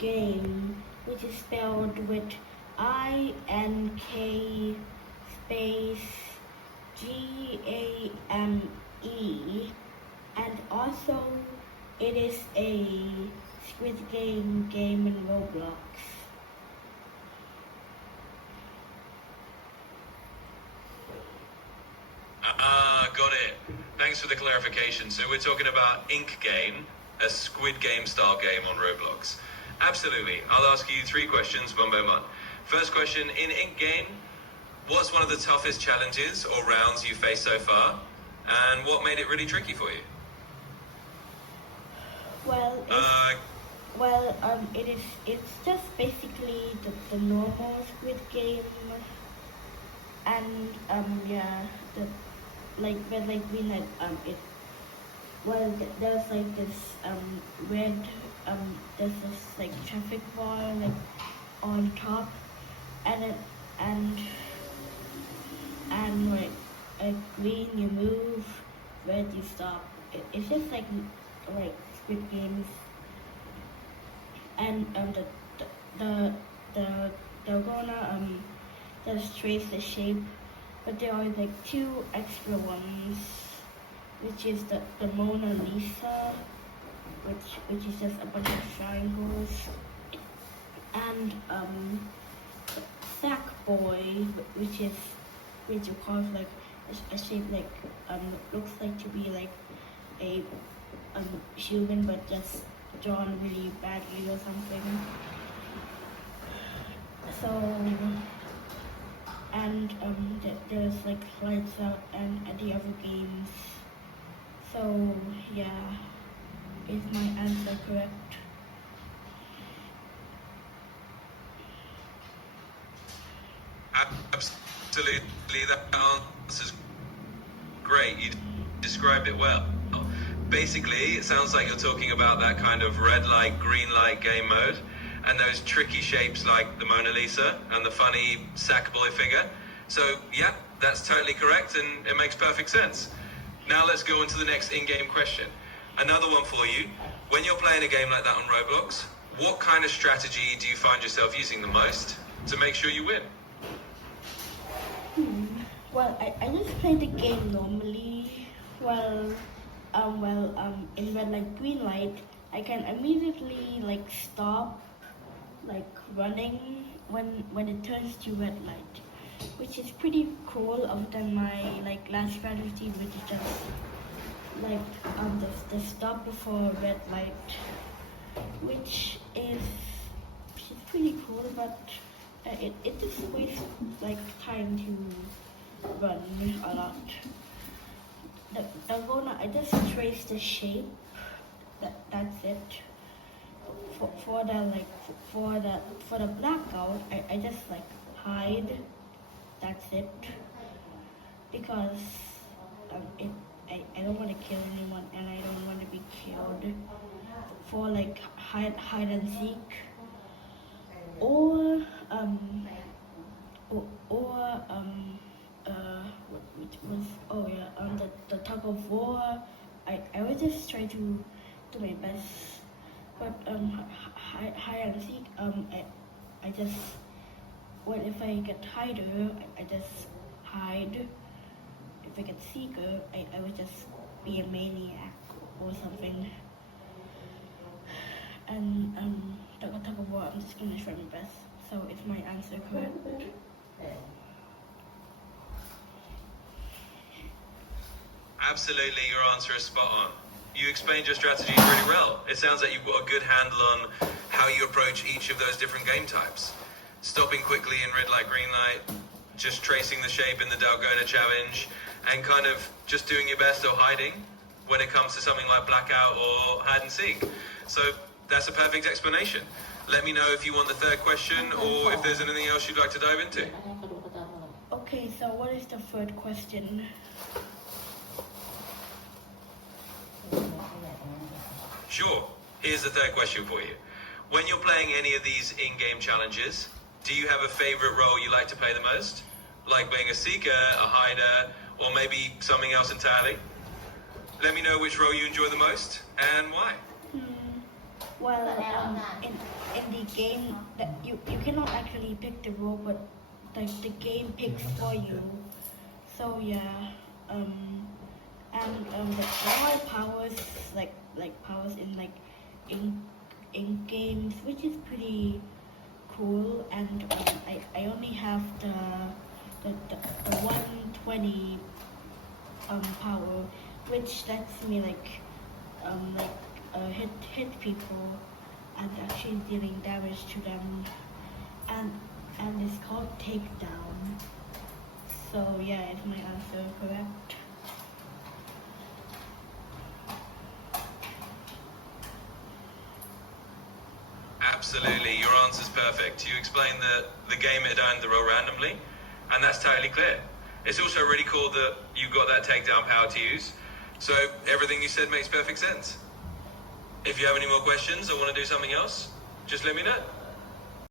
Game, which is spelled with INK space GAME, and also it is a Squid game in Roblox. Got it. Thanks for the clarification. So we're talking about Ink Game, a Squid Game style game on Roblox. Absolutely. I'll ask you 3 questions one by one. First question, in Ink Game, what's one of the toughest challenges or rounds you've faced so far? And what made it really tricky for you? It's just basically the normal Squid Game, and there's like this red there's this like traffic bar like on top, and green you move, red you stop. It's just like Squid Games, and they're gonna just trace the shape, but there are like 2 extra ones, which is the Mona Lisa, which is just a bunch of triangles, and Sack Boy, which you call like a shape like looks like to be like a human, but just drawn really badly or something. So and there's like Lights Out and the other games. So yeah, is my answer correct? Absolutely, that answer's great. You described it well. Basically, it sounds like you're talking about that kind of red light, green light game mode, and those tricky shapes like the Mona Lisa and the funny sack boy figure. So yeah, that's totally correct, and it makes perfect sense. Now let's go on to the next in-game question. Another one for you. When you're playing a game like that on Roblox, what kind of strategy do you find yourself using the most to make sure you win? Well, I just play the game normally. In red light, green light, I can immediately like stop like running when it turns to red light, which is pretty cool. Other than my like last strategy, which is just like the stop before red light, which is pretty cool, but it just wastes like time to run a lot. I just trace the shape. That's it. For the blackout, I just like hide. That's it. Because I don't want to kill anyone, and I don't want to be killed. For like hide and seek, or the tug of war. I would just try to do my best, but hide and seek, I just, well, if I get hider, I just hide. If I get seeker, I would just be a maniac or something. And tug of war, I'm just gonna try my best. So is my answer correct? Absolutely, your answer is spot on. You explained your strategy pretty well. It sounds like you've got a good handle on how you approach each of those different game types. Stopping quickly in red light, green light, just tracing the shape in the Dalgona challenge, and kind of just doing your best or hiding when it comes to something like blackout or hide and seek. So that's a perfect explanation. Let me know if you want the 3rd question or if there's anything else you'd like to dive into. Okay, so what is the 3rd question? Sure. Here's the 3rd question for you. When you're playing any of these in-game challenges, do you have a favorite role you like to play the most? Like being a seeker, a hider, or maybe something else entirely? Let me know which role you enjoy the most and why. Well, in game that you cannot actually pick the role, but the game picks for you. So yeah, and like a lot of powers like powers in like in games, which is pretty cool. And I only have the 120 power, which lets me like hit people and actually dealing damage to them, and it's called takedown. So yeah, is my answer correct? Absolutely, your answer's perfect. You explained that the game had earned the role randomly, and that's totally clear. It's also really cool that you got that takedown power to use. So everything you said makes perfect sense. If you have any more questions or want to do something else, just let me know.